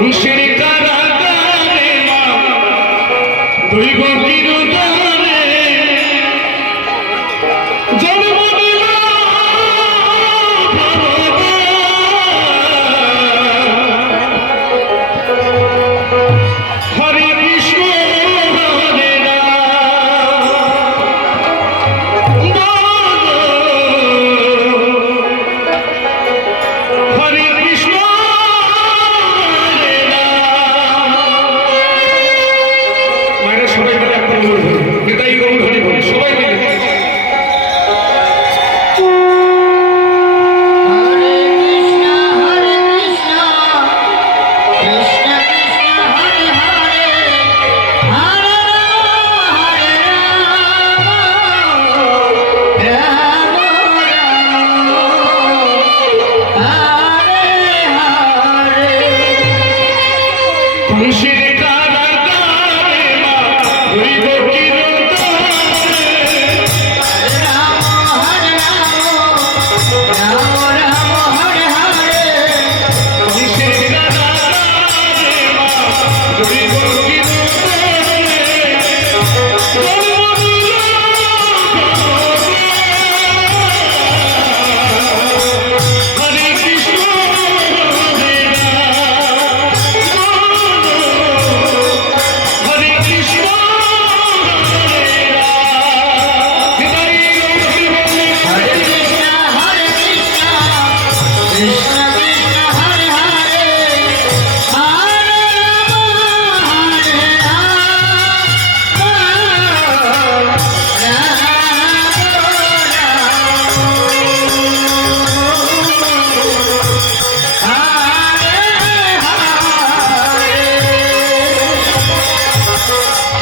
পুরুষের কারাগারে মা দৈব কি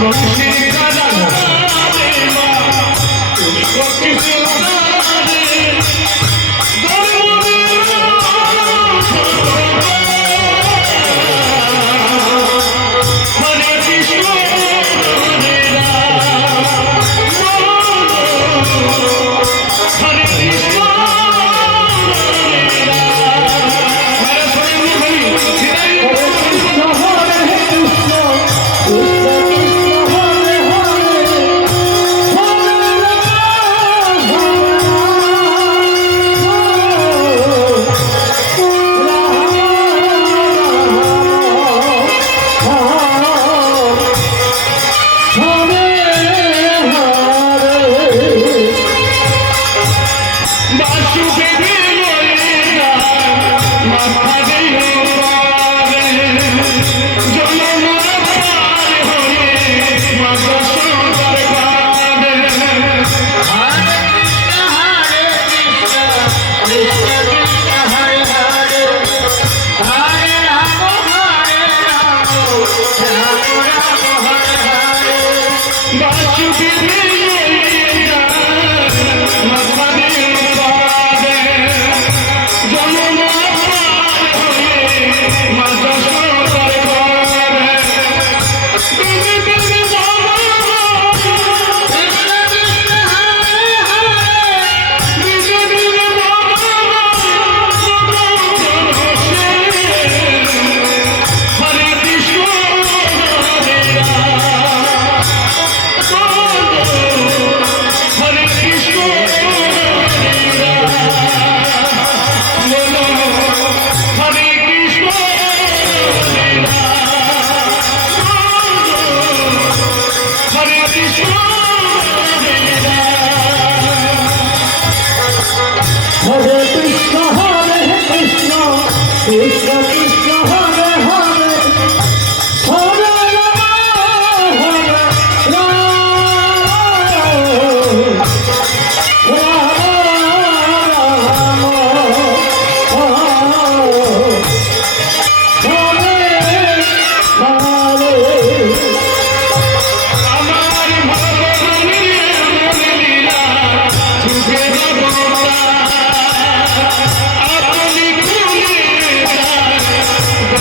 Okay.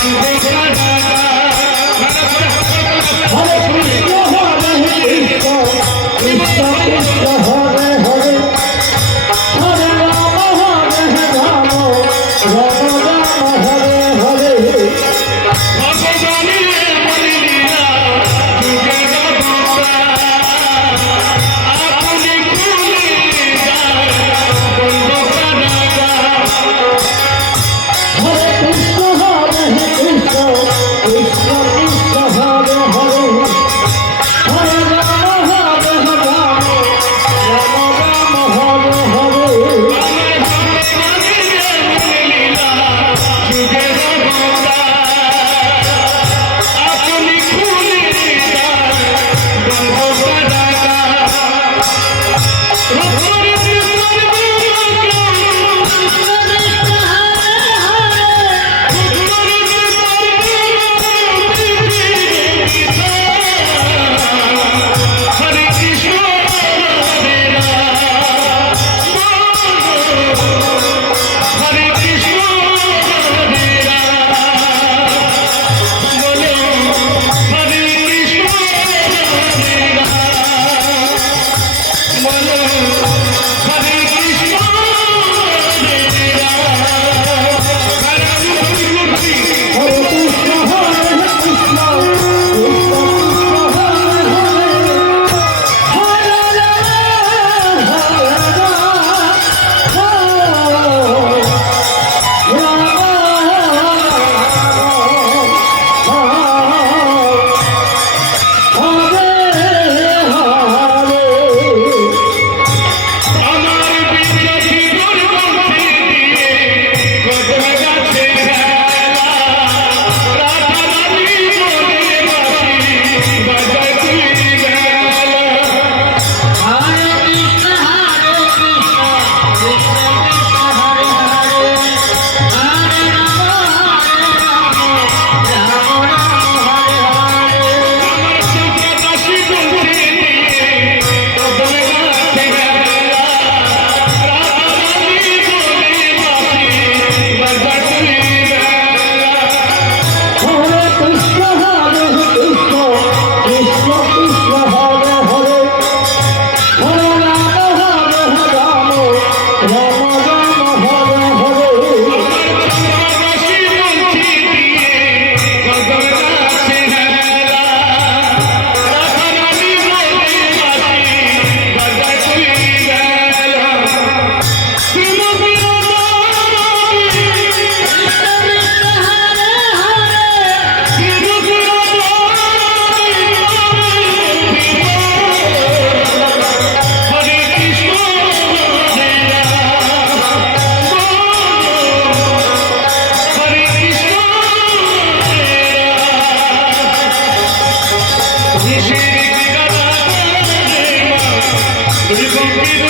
Oh, Thank you.